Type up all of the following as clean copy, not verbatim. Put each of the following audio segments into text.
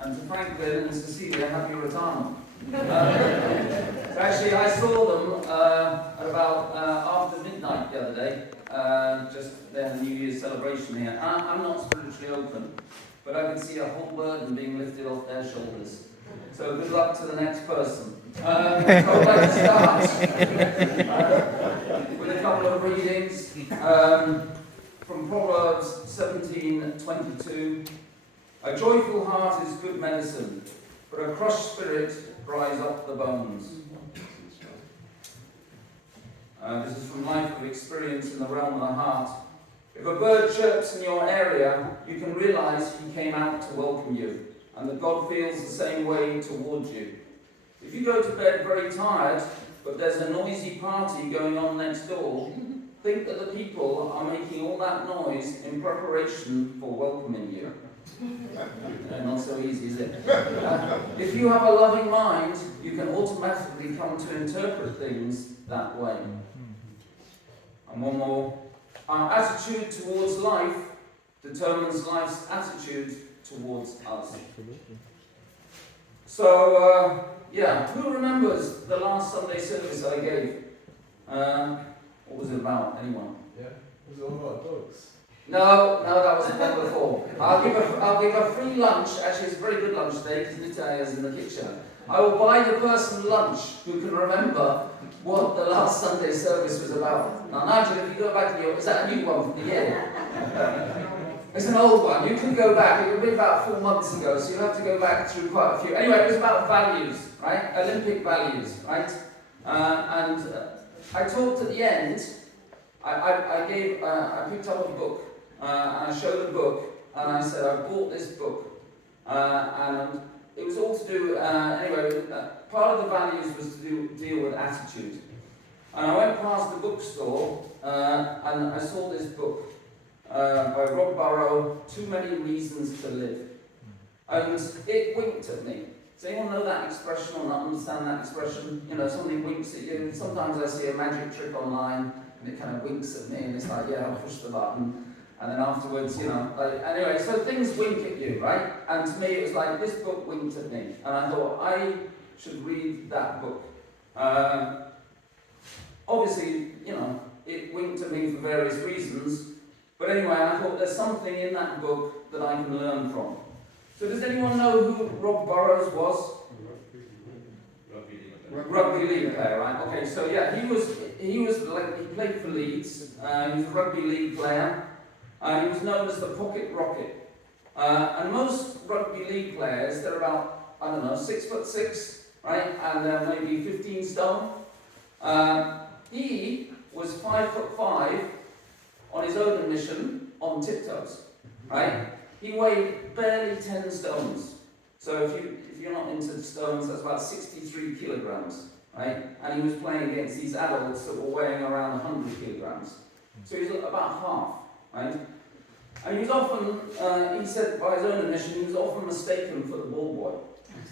and to Franklin and Cecilia, happy retirement. So actually, I saw them at about after midnight the other day, just then the New Year's celebration here. I'm not spiritually open, but I can see a whole burden being lifted off their shoulders. So good luck to the next person. So I'd like to start with a couple of readings from Proverbs 17:22. A joyful heart is good medicine, but a crushed spirit dries up the bones. This is from Life of Experience in the Realm of the Heart. If a bird chirps in your area, you can realize he came out to welcome you, and that God feels the same way towards you. If you go to bed very tired, but there's a noisy party going on next door, think that the people are making all that noise in preparation for welcoming you. Not so easy, is it? If you have a loving mind, you can automatically come to interpret things that way. And one more. Our attitude towards life determines life's attitude towards us. So, who remembers the last Sunday service I gave? What was it about? Anyone? Yeah, it was all about dogs. No, that was the one before. I'll give a free lunch. Actually, it's a very good lunch today because Nitaya's in the kitchen. I will buy the person lunch who can remember what the last Sunday service was about. Now, Nigel, if you go back to is that a new one from the year? It's an old one. You can go back. It will be about 4 months ago, so you'll have to go back through quite a few. Anyway, it was about values, right? Olympic values, right? And I talked at the end. I picked up a book. And I showed a book, and I said, I bought this book. And it was all to do, part of the values was to deal with attitude. And I went past the bookstore, and I saw this book by Rob Burrow, Too Many Reasons to Live. And it winked at me. Does anyone know that expression or not understand that expression? You know, somebody winks at you. Sometimes I see a magic trick online, and it kind of winks at me, and it's like, yeah, I'll push the button. And then afterwards, anyway, so things wink at you, right? And to me, it was like, this book winked at me. And I thought, I should read that book. Obviously, it winked at me for various reasons. But anyway, I thought there's something in that book that I can learn from. So does anyone know who Rob Burrows was? Rugby league player, right? Okay, so yeah, he played for Leeds. He was a rugby league player. He was known as the Pocket Rocket. And most rugby league players, they're about, 6'6", right? And maybe 15 stone. He was 5'5" on his own admission, on tiptoes, right? He weighed barely 10 stones. So if you're not into stones, that's about 63 kilograms, right? And he was playing against these adults that were weighing around 100 kilograms. So he was about half. Right? And he was often, he said by his own admission, he was often mistaken for the ball boy.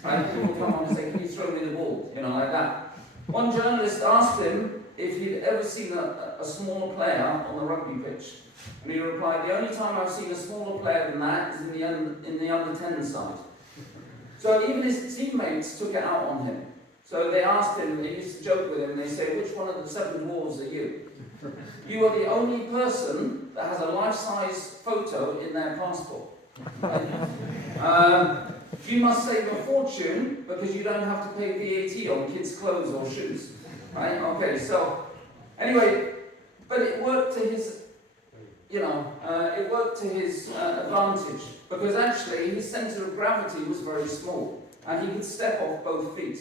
Right? People come on and say, can you throw me the ball? Like that. One journalist asked him if he'd ever seen a smaller player on the rugby pitch. And he replied, the only time I've seen a smaller player than that is in the under-10 side. So even his teammates took it out on him. So they asked him, they used to joke with him, and they say, which one of the 7 dwarves are you? You are the only person that has a life-size photo in their passport. You must save a fortune because you don't have to pay VAT on kids' clothes or shoes. Right? Okay, so anyway, but it worked to his, advantage because actually his centre of gravity was very small and he could step off both feet.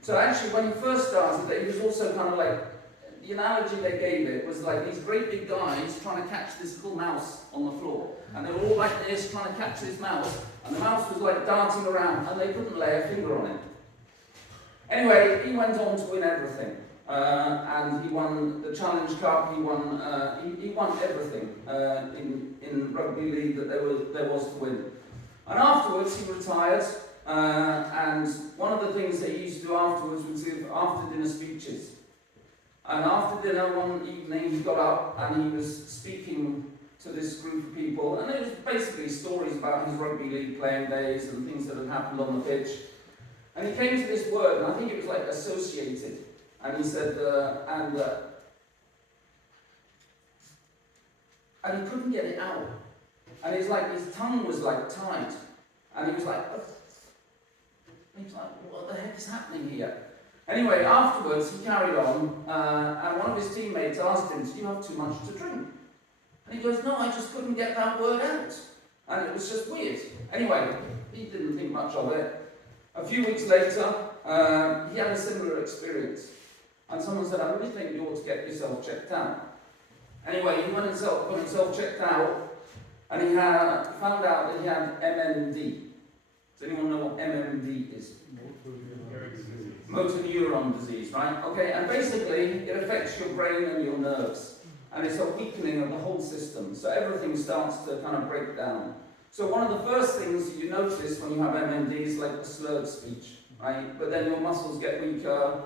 So actually, when he first started, he was also kind of like. The analogy they gave it was like these great big guys trying to catch this little mouse on the floor. And they were all like this, trying to catch this mouse. And the mouse was like dancing around, and they couldn't lay a finger on it. Anyway, he went on to win everything. And he won the Challenge Cup, he won everything in rugby league that there was to win. And afterwards, he retired. And one of the things that he used to do afterwards was give after-dinner speeches. And after dinner one evening he got up and he was speaking to this group of people, and it was basically stories about his rugby league playing days and things that had happened on the pitch. And he came to this word, and I think it was like associated. And he said, and he couldn't get it out. And it's like his tongue was like tied. And he was like, ugh. He was like, what the heck is happening here? Anyway, afterwards he carried on, and one of his teammates asked him, do you have too much to drink? And he goes, no, I just couldn't get that word out. And it was just weird. Anyway, he didn't think much of it. A few weeks later, he had a similar experience. And someone said, I really think you ought to get yourself checked out. Anyway, he got himself checked out, and he found out that he had MND. Does anyone know what MND is? Motor neuron disease, right? Okay, and basically it affects your brain and your nerves. And it's a weakening of the whole system. So everything starts to kind of break down. So one of the first things you notice when you have MND is like the slurred speech, right? But then your muscles get weaker.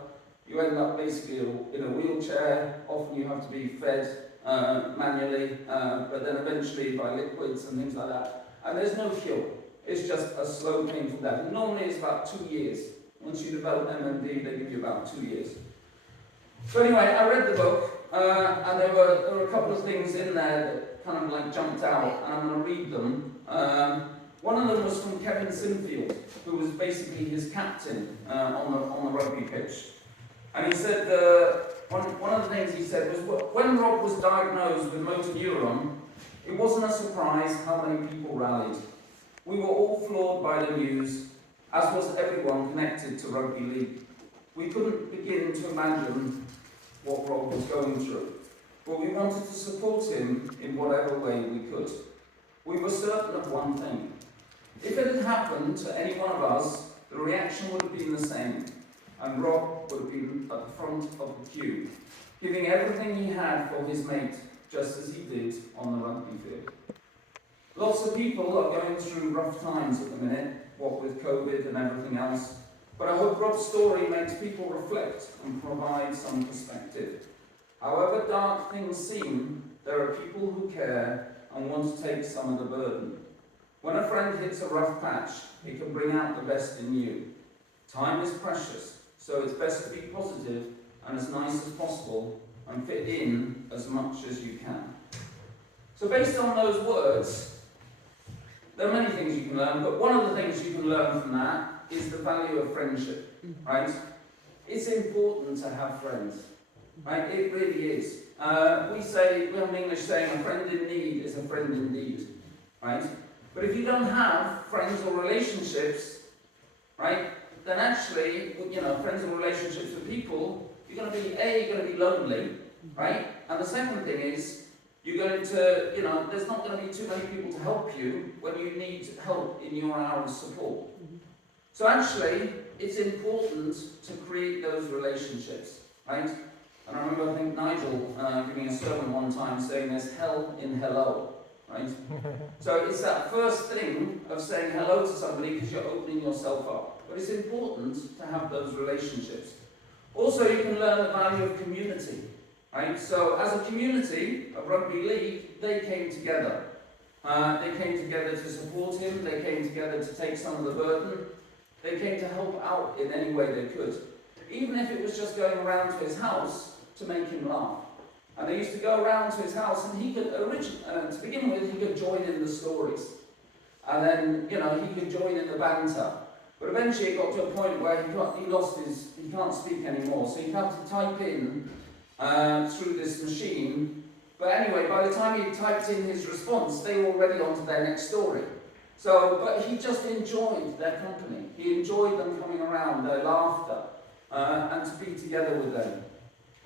You end up basically in a wheelchair. Often you have to be fed manually, but then eventually by liquids and things like that. And there's no cure. It's just a slow, painful death. And normally it's about 2 years. Once you develop MND, they give you about 2 years. So anyway, I read the book, and there were a couple of things in there that kind of like jumped out, and I'm going to read them. One of them was from Kevin Sinfield, who was basically his captain on the rugby pitch. And he said, one of the things he said was, when Rob was diagnosed with motor neuron, it wasn't a surprise how many people rallied. We were all floored by the news, as was everyone connected to rugby league. We couldn't begin to imagine what Rob was going through, but we wanted to support him in whatever way we could. We were certain of one thing. If it had happened to any one of us, the reaction would have been the same, and Rob would have been at the front of the queue, giving everything he had for his mate, just as he did on the rugby field. Lots of people are going through rough times at the minute, what with COVID and everything else, but I hope Rob's story makes people reflect and provide some perspective. However dark things seem, there are people who care and want to take some of the burden. When a friend hits a rough patch, it can bring out the best in you. Time is precious, so it's best to be positive and as nice as possible and fit in as much as you can. So based on those words, there are many things you can learn, but one of the things you can learn from that is the value of friendship, right? It's important to have friends, right? It really is. We have an English saying, a friend in need is a friend indeed, right? But if you don't have friends or relationships, right, then actually, friends or relationships with people, you're going to be lonely, right? And the second thing is, you're going to, there's not going to be too many people to help you when you need help in your hour of support. So actually, it's important to create those relationships, right? And I remember, I think, Nigel giving a sermon one time saying there's hell in hello, right? So it's that first thing of saying hello to somebody because you're opening yourself up. But it's important to have those relationships. Also, you can learn the value of community. Right? So as a community, a rugby league, they came together. They came together to support him, they came together to take some of the burden, they came to help out in any way they could. Even if it was just going around to his house to make him laugh. And they used to go around to his house and he could, to begin with, he could join in the stories. And then, he could join in the banter. But eventually it got to a point where he can't speak anymore, so he had to type in through this machine. But anyway, by the time he typed in his response, they were already on to their next story. But he just enjoyed their company. He enjoyed them coming around, their laughter, and to be together with them.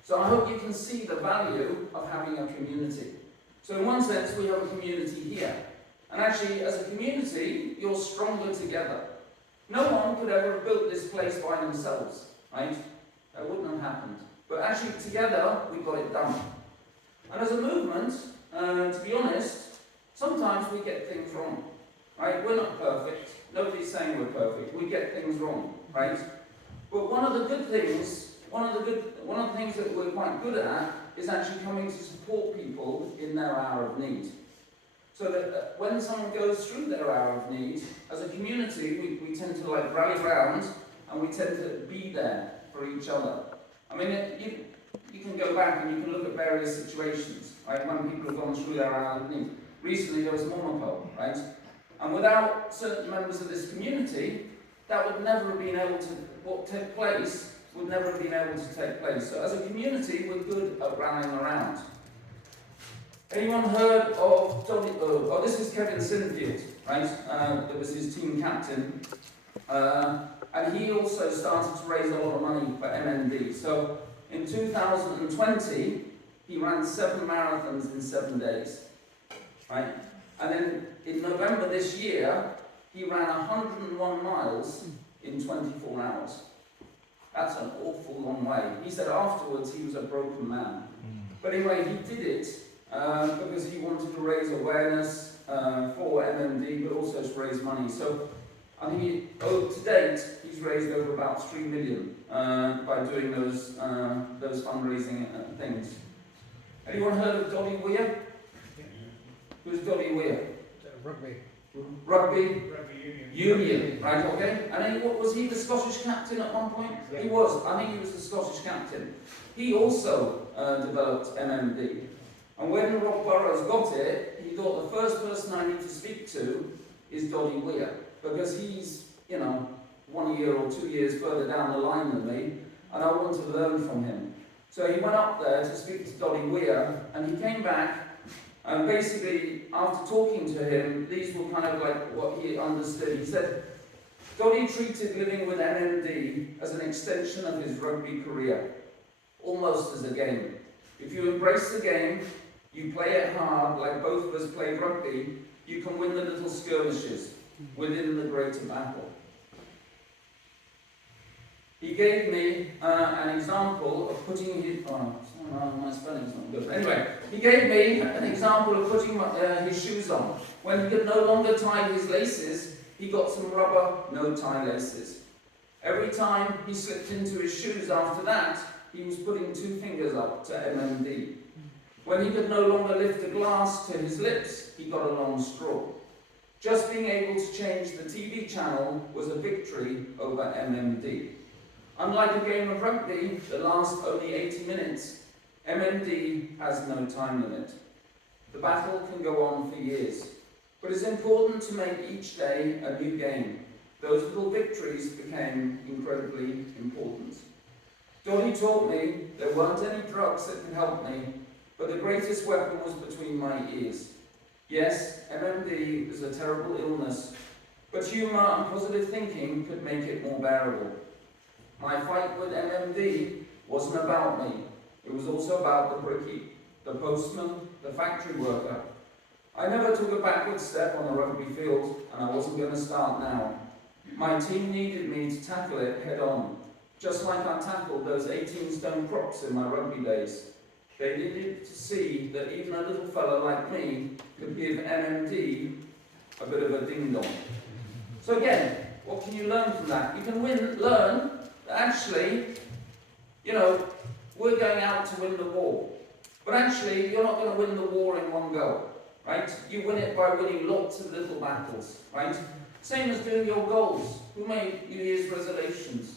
So I hope you can see the value of having a community. So in one sense, we have a community here. And actually, as a community, you're stronger together. No one could ever have built this place by themselves, right? That wouldn't have happened. But actually, together, we got it done. And as a movement, to be honest, sometimes we get things wrong, right? We're not perfect. Nobody's saying we're perfect. We get things wrong, right? But one of the things that we're quite good at is actually coming to support people in their hour of need. So that when someone goes through their hour of need, as a community, we tend to like rally round and we tend to be there for each other. I mean, you can go back and you can look at various situations, right, when people have gone through their hour of need. Recently there was Monaco, right? And without certain members of this community, that would never have been able to, what took place would never have been able to take place. So as a community, we're good at rallying around. Anyone heard of Dobby? Oh, this is Kevin Sinfield, right? That was his team captain. And he also started to raise a lot of money for MND. So in 2020, he ran 7 marathons in 7 days, right? And then in November this year, he ran 101 miles in 24 hours. That's an awful long way. He said afterwards he was a broken man. But anyway, he did it because he wanted to raise awareness for MMD, but also to raise money. So I think to date, he's raised over about 3 million by doing those fundraising things. Anyone heard of Dobby Weir? Who's Dobby Weir? Rugby Union, right, okay. And then was he the Scottish captain at one point? Yeah. He was, I think he was the Scottish captain. He also developed MMD. And when Rob Burrows got it, he thought the first person I need to speak to is Dobby Weir, because he's, 1 year or 2 years further down the line than me, and I want to learn from him. So he went up there to speak to Dobby Weir, and he came back, and basically, after talking to him, these were kind of like what he understood. He said, Dobby treated living with MMD as an extension of his rugby career, almost as a game. If you embrace the game, you play it hard, like both of us play rugby, you can win the little skirmishes within the greater battle. He gave me an example of putting his... my spelling's not good. Anyway, he gave me an example of putting his shoes on. When he could no longer tie his laces, he got some rubber no-tie laces. Every time he slipped into his shoes after that, he was putting 2 fingers up to MMD. When he could no longer lift a glass to his lips, he got a long straw. Just being able to change the TV channel was a victory over MMD. Unlike a game of rugby that lasts only 80 minutes, MMD has no time limit. The battle can go on for years, but it's important to make each day a new game. Those little victories became incredibly important. Dobby taught me there weren't any drugs that could help me, but the greatest weapon was between my ears. Yes, MMD was a terrible illness, but humour and positive thinking could make it more bearable. My fight with MMD wasn't about me. It was also about the brickie, the postman, the factory worker. I never took a backward step on the rugby field, and I wasn't going to start now. My team needed me to tackle it head on, just like I tackled those 18-stone props in my rugby days. They needed to see that even a little fella like me could give MMD a bit of a ding-dong. So again, what can you learn from that? You can learn that actually, we're going out to win the war. But actually, you're not going to win the war in one go, right? You win it by winning lots of little battles, right? Same as doing your goals. Who made New Year's resolutions?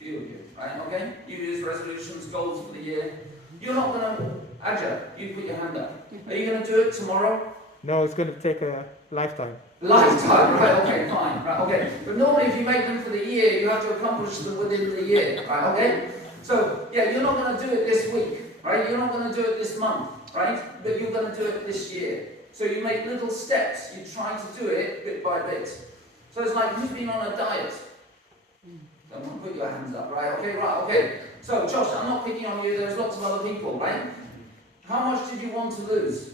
A few of you, right? Okay? New Year's resolutions, goals for the year. You're not going to... Adja, you put your hand up. Are you going to do it tomorrow? No, it's going to take a lifetime. Lifetime, right, okay, fine, right, okay. But normally if you make them for the year, you have to accomplish them within the year, right, okay? So, yeah, you're not going to do it this week, right? You're not going to do it this month, right? But you're going to do it this year. So you make little steps, you try to do it bit by bit. So it's like who's been on a diet? Someone put your hands up, right, okay. So, Josh, I'm not picking on you, there's lots of other people, right? How much did you want to lose?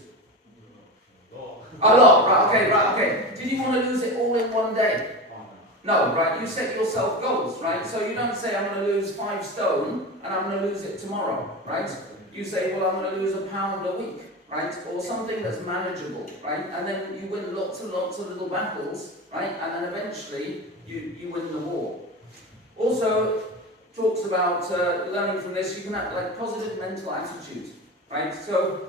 A lot, right, okay. Did you want to lose it all in one day? No, right, you set yourself goals, right? So you don't say, I'm going to lose 5 stone and I'm going to lose it tomorrow, right? You say, well, I'm going to lose £1 a week, right? Or something that's manageable, right? And then you win lots and lots of little battles, right? And then eventually you win the war. Also, talks about learning from this, you can have like positive mental attitude, right? So,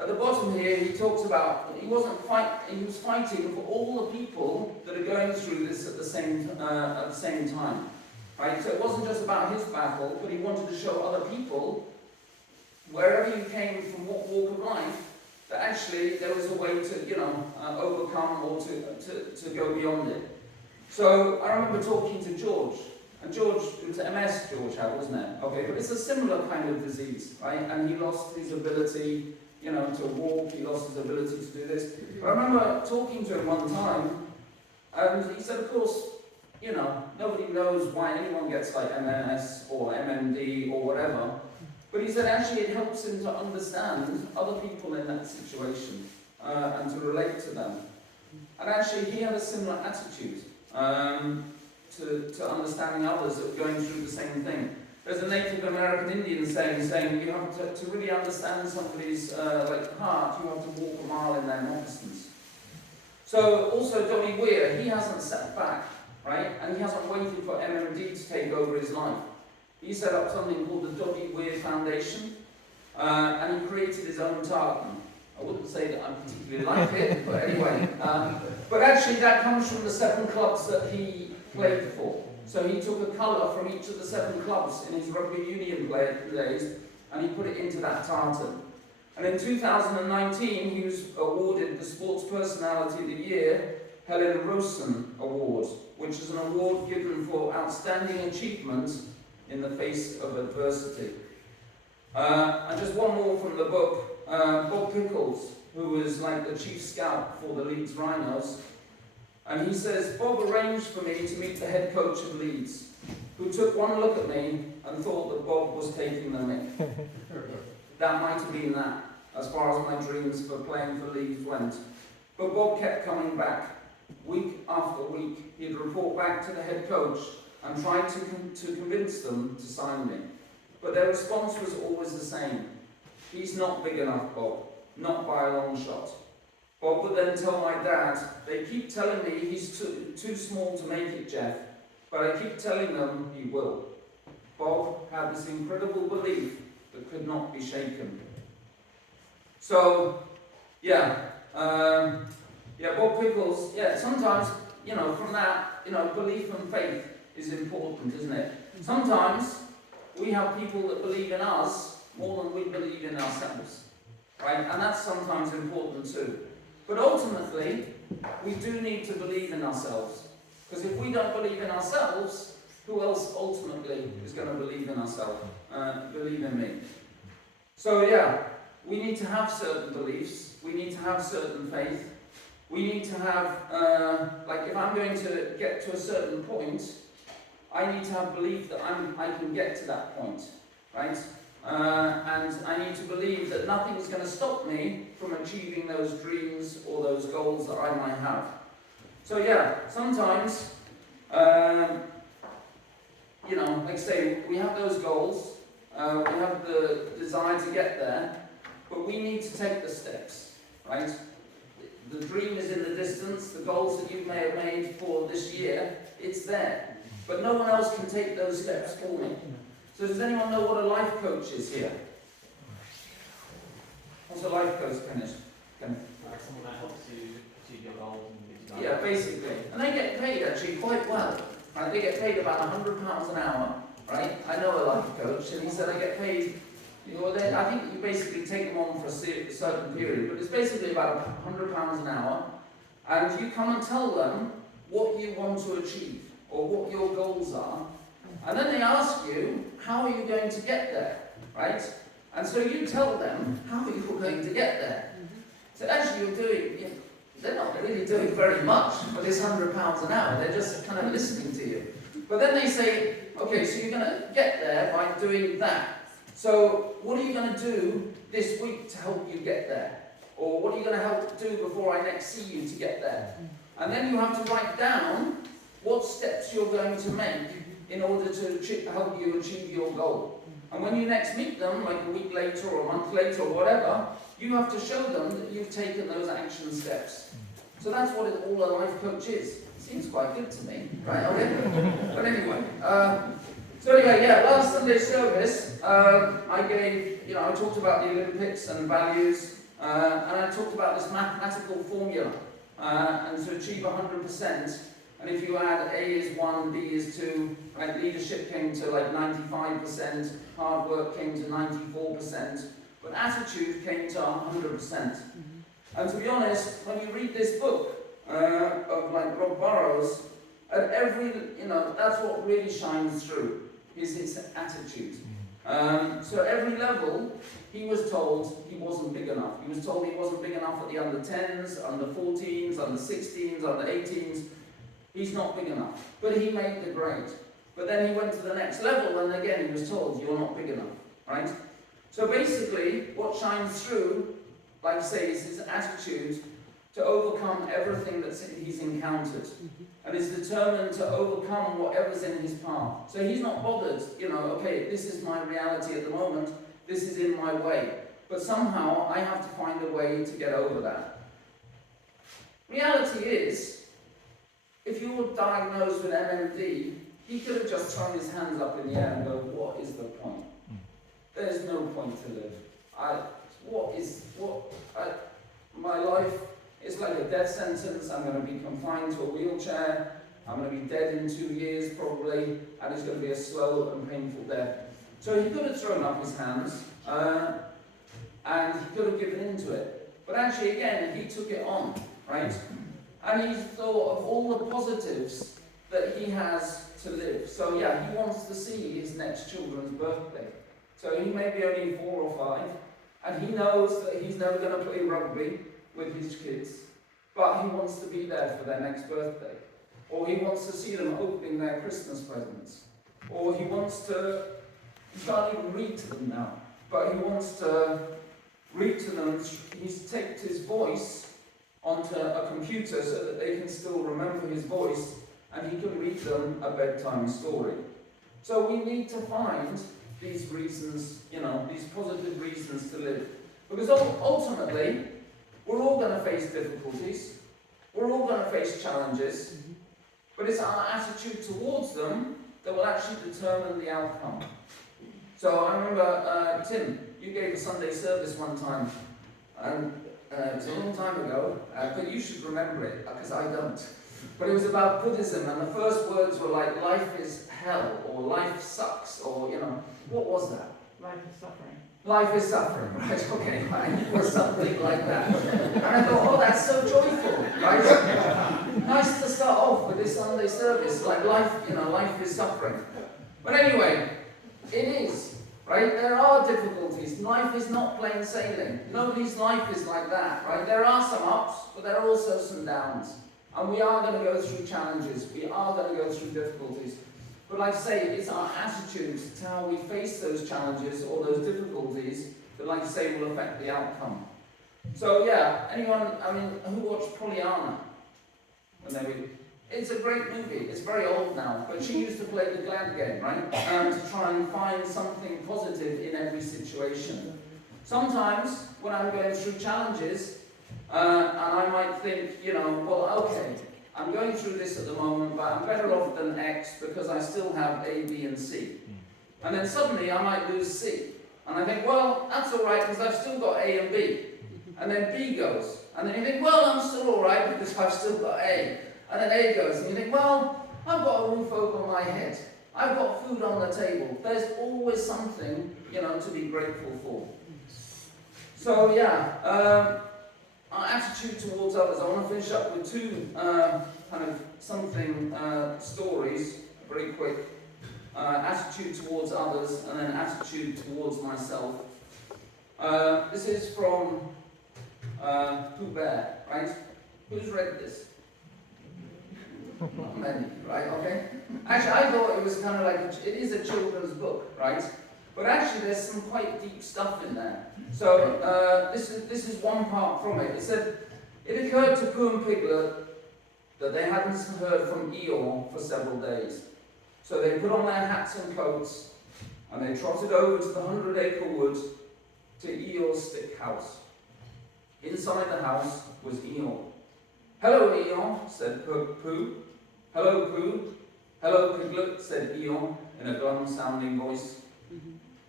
At the bottom here, he talks about he was fighting for all the people that are going through this at the same time, right? So it wasn't just about his battle, but he wanted to show other people, wherever you came from, what walk of life, that actually there was a way to, overcome or to go beyond it. So I remember talking to George, and George, it was MS George had, wasn't it? Okay, but it's a similar kind of disease, right? And he lost his ability, to walk, he lost his ability to do this. I remember talking to him one time, and he said, of course, nobody knows why anyone gets like MS or MMD or whatever. But he said actually it helps him to understand other people in that situation and to relate to them. And actually he had a similar attitude to understanding others that were going through the same thing. There's a Native American Indian saying you have to really understand somebody's heart, you have to walk a mile in their moccasins. So also Dobby Weir, he hasn't sat back, right? And he hasn't waited for MMD to take over his life. He set up something called the Dobby Weir Foundation, and he created his own tartan. I wouldn't say that I particularly like it, but anyway. But actually that comes from the 7 clubs that he played for. So he took a colour from each of the 7 clubs in his rugby union days, and he put it into that tartan. And in 2019, he was awarded the Sports Personality of the Year Helen Rosen Award, which is an award given for outstanding achievement in the face of adversity. And just one more from the book, Bob Pickles, who was like the chief scout for the Leeds Rhinos, and he says, Bob arranged for me to meet the head coach of Leeds, who took one look at me and thought that Bob was taking the mick. That might have been that, as far as my dreams for playing for Leeds went. But Bob kept coming back. Week after week, he'd report back to the head coach and tried to convince them to sign me. But their response was always the same. He's not big enough, Bob. Not by a long shot. Bob would then tell my dad, they keep telling me he's too small to make it, Jeff, but I keep telling them he will. Bob had this incredible belief that could not be shaken. So, Bob Pickles, sometimes, from that, belief and faith is important, isn't it? Sometimes we have people that believe in us more than we believe in ourselves, right? And that's sometimes important too. But ultimately, we do need to believe in ourselves. Because if we don't believe in ourselves, who else ultimately is going to believe in ourselves? Believe in me. So we need to have certain beliefs. We need to have certain faith. We need to have, if I'm going to get to a certain point, I need to have belief that I can get to that point, right? And I need to believe that nothing is going to stop me from achieving those dreams or those goals that I might have. So sometimes, like I say, we have those goals, we have the desire to get there, but we need to take the steps, right? The dream is in the distance, the goals that you may have made for this year, it's there. But no one else can take those steps for me. So does anyone know what a life coach is here? What's a life coach, Kenneth? Someone that helps you achieve your goals and Yeah, basically. And they get paid actually quite well. Right? They get paid about £100 an hour, right? I know a life coach, and he said they get paid, I think you basically take them on for a certain period, but it's basically about £100 an hour, and you come and tell them what you want to achieve, or what your goals are, and then they ask you, how are you going to get there, right? And so you tell them how you're going to get there. So actually they're not really doing very much for this £100 an hour, they're just kind of listening to you. But then they say, okay, so you're going to get there by doing that. So what are you going to do this week to help you get there? Or what are you going to help do before I next see you to get there? And then you have to write down what steps you're going to make in order to help you achieve your goal. And when you next meet them, like a week later or a month later or whatever, you have to show them that you've taken those action steps. So that's what all a life coach is. Seems quite good to me, right? Okay. But anyway, last Sunday service, I talked about the Olympics and values, and I talked about this mathematical formula. And to achieve 100%, and if you add A is 1, B is 2, right, leadership came to like 95%, hard work came to 94%, but attitude came to 100%. And to be honest, when you read this book of like Rob Burrows, at every, that's what really shines through, is his attitude. So every level, he was told he wasn't big enough. He was told he wasn't big enough at the under 10s, under 14s, under 16s, under 18s. He's not big enough. But he made the grade. But then he went to the next level, and again he was told, you're not big enough, right? So basically, what shines through, like I say, is his attitude to overcome everything that he's encountered. And is determined to overcome whatever's in his path. So he's not bothered, okay, this is my reality at the moment, this is in my way. But somehow I have to find a way to get over that. Reality is, if you were diagnosed with MND, he could have just thrown his hands up in the air and go, what is the point? There's no point to live. My life is like a death sentence. I'm going to be confined to a wheelchair. I'm going to be dead in 2 years probably, and it's going to be a slow and painful death. So he could have thrown up his hands, and he could have given in to it. But actually, again, he took it on, right? And he thought of all the positives that he has to live. So yeah, he wants to see his next children's birthday. So he may be only 4 or 5, and he knows that he's never going to play rugby with his kids, but he wants to be there for their next birthday. Or he wants to see them opening their Christmas presents. Or he can't even read to them now, but he wants to read to them. He's taped his voice onto a computer so that they can still remember his voice, and he can read them a bedtime story. So we need to find these reasons, these positive reasons to live. Because ultimately, we're all going to face difficulties. We're all going to face challenges. But it's our attitude towards them that will actually determine the outcome. So I remember, Tim, you gave a Sunday service one time. And it was a long time ago, but you should remember it, because I don't. But it was about Buddhism, and the first words were like, life is hell, or life sucks, or, what was that? Life is suffering. Life is suffering, right? Okay, right. Or something like that. And I thought, oh, that's so joyful, right? Nice to start off with this Sunday service, like life is suffering. But anyway, it is, right? There are difficulties. Life is not plain sailing. Nobody's life is like that, right? There are some ups, but there are also some downs. And we are going to go through challenges. We are going to go through difficulties. But like I say, it's our attitude to how we face those challenges or those difficulties that, like I say, will affect the outcome. So yeah, anyone, who watched Pollyanna? It's a great movie. It's very old now, but she used to play the glad game, right? To try and find something positive in every situation. Sometimes, when I'm going through challenges, and I might think, okay, I'm going through this at the moment, but I'm better off than X because I still have A, B, and C. And then suddenly I might lose C. And I think, well, that's all right because I've still got A and B. And then B goes. And then you think, well, I'm still all right because I've still got A. And then A goes. And you think, well, I've got a roof over my head. I've got food on the table. There's always something, to be grateful for. So, yeah. Our attitude towards others. I want to finish up with 2 stories, very quick. Attitude towards others, and then attitude towards myself. This is from Weir, right? Who's read this? Not many, right? Okay. Actually, I thought it was kind of like it is a children's book, right? But actually, there's some quite deep stuff in there. So this is one part from it. It said, it occurred to Pooh and Piglet that they hadn't heard from Eeyore for several days. So they put on their hats and coats, and they trotted over to the 100-acre wood to Eeyore's stick house. Inside the house was Eeyore. "Hello, Eeyore," said Pooh. "Hello, Pooh." "Hello, Piglet," said Eeyore in a glum-sounding voice.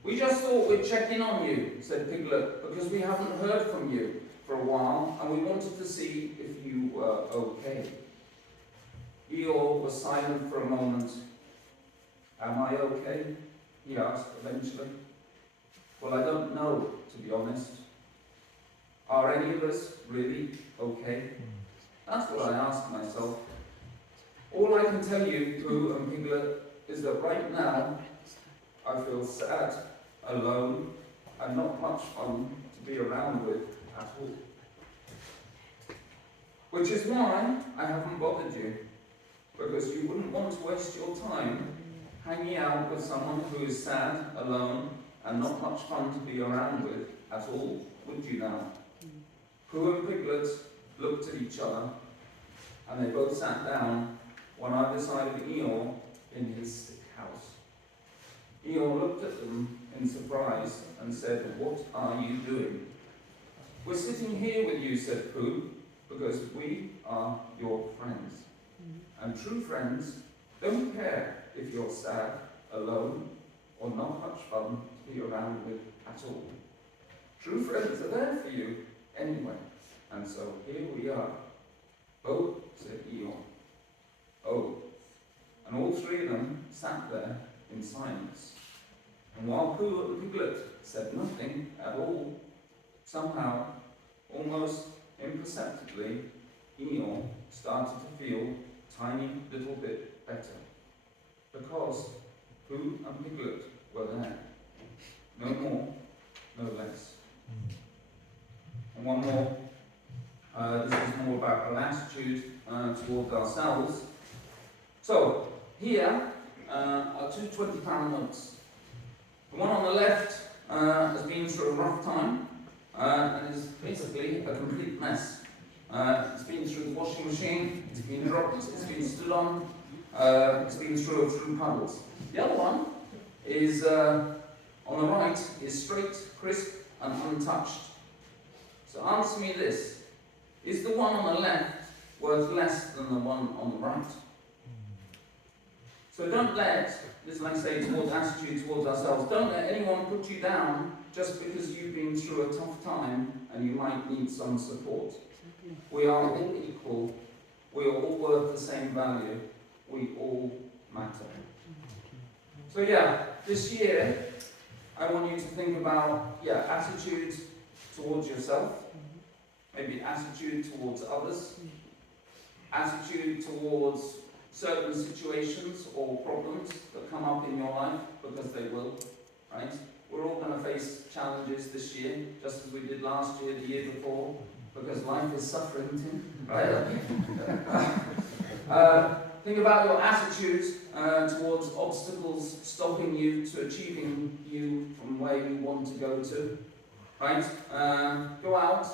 We just thought we'd check in on you, said Piglet, because we haven't heard from you for a while and we wanted to see if you were okay. Eeyore was silent for a moment. Am I okay? He asked eventually. Well, I don't know, to be honest. Are any of us really okay? That's what I ask myself. All I can tell you, Pooh and Piglet, is that right now I feel sad, alone, and not much fun to be around with at all. Which is why I haven't bothered you, because you wouldn't want to waste your time hanging out with someone who is sad, alone, and not much fun to be around with at all, would you now? Pooh and Piglet looked at each other, and they both sat down on either side of Eeyore in his stick house. Eeyore looked at them in surprise and said, "What are you doing?" "We're sitting here with you," said Pooh, "because we are your friends. And true friends don't care if you're sad, alone, or not much fun to be around with at all. True friends are there for you anyway. And so here we are." "Oh," said Eeyore. "Oh." And all three of them sat there in silence. And while Pooh and Piglet said nothing at all, somehow, almost imperceptibly, Eeyore started to feel a tiny little bit better. Because Pooh and Piglet were there. No more, no less. And one more. This is more about our attitude towards ourselves. So, here are two 20-pound notes. The one on the left has been through a rough time and is basically a complete mess. It's been through the washing machine, it's been dropped, it's been stood on, it's been through puddles. The other one is, on the right, is straight, crisp and untouched. So answer me this. Is the one on the left worth less than the one on the right? So don't let, this is like I say, towards attitude towards ourselves, don't let anyone put you down just because you've been through a tough time and you might need some support. We are all equal. We are all worth the same value. We all matter. So yeah, this year, I want you to think about, attitude towards yourself, maybe attitude towards others, attitude towards certain situations or problems that come up in your life, because they will, right? We're all going to face challenges this year, just as we did last year, the year before, because life is suffering, Tim, right? Think about your attitude towards obstacles stopping you to achieving you from where you want to go to, right? Go out,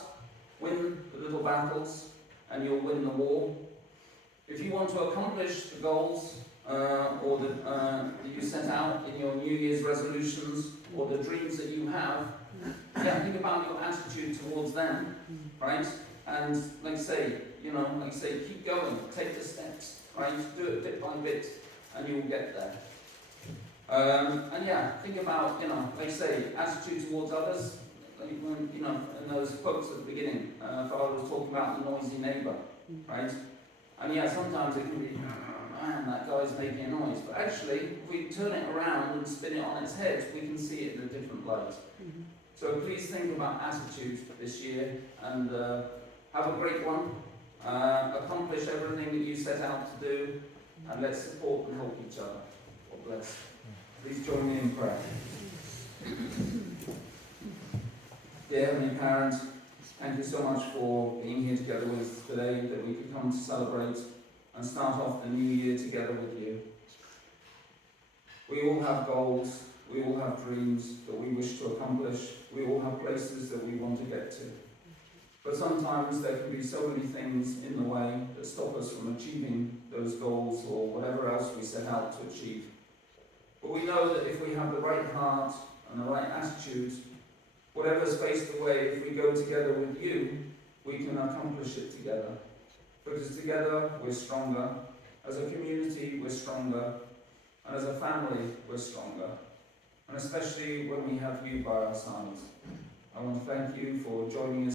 win the little battles, and you'll win the war. If you want to accomplish the goals or that you set out in your New Year's resolutions or the dreams that you have, think about your attitude towards them, right? And like I say, keep going, take the steps, right? Do it bit by bit, and you'll get there. Think about, like I say, attitude towards others. Like when, in those quotes at the beginning, Father was talking about the noisy neighbour, right? And sometimes it can be, man, that guy's making a noise. But actually, if we turn it around and spin it on its head, we can see it in a different light. So please think about attitude this year and have a great one. Accomplish everything that you set out to do, and let's support and help each other. God bless. Please join me in prayer. Dear Heavenly Parent, thank you so much for being here together with us today, that we could come to celebrate and start off the new year together with you. We all have goals, we all have dreams that we wish to accomplish, we all have places that we want to get to. But sometimes there can be so many things in the way that stop us from achieving those goals or whatever else we set out to achieve. But we know that if we have the right heart and the right attitude, whatever's faced away, if we go together with you, we can accomplish it together. Because together we're stronger. As a community, we're stronger. And as a family, we're stronger. and especially when we have you by our sides. I want to thank you for joining us